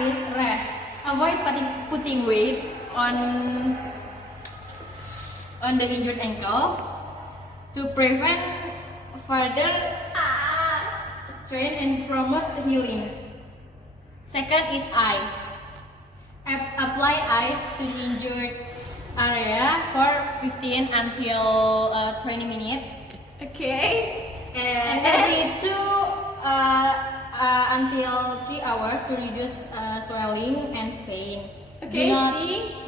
is rest. Avoid putting weight on the injured ankle to prevent further strain and promote healing. Second is ice. Apply ice to the injured area for 15 until 20 minutes. Okay. And every 2 until 3 hours to reduce swelling and pain. Okay,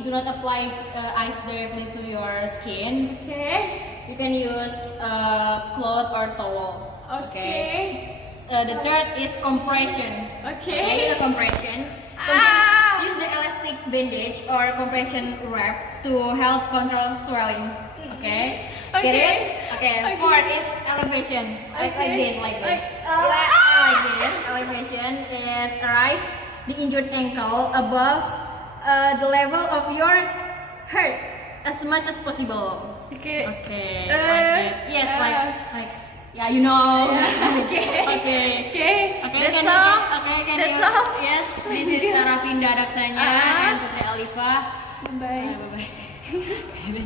Do not apply ice directly to your skin. Okay. You can use cloth or towel. Okay. The third is compression. Okay. The compression. Ow! Use the elastic bandage or compression wrap to help control swelling. Okay. Get Okay. it? Okay. Okay. Fourth is elevation. Like this. Like this. Elevation is raise the injured ankle above the level of your heart as much as possible. Okay. Okay. Like that. Yes, like yeah, you know. Okay. Okay. Okay. Okay. That's all. Can That's you? all. Yes, this is Rafinda Daksanya and Putri Alifa. Bye. Bye bye.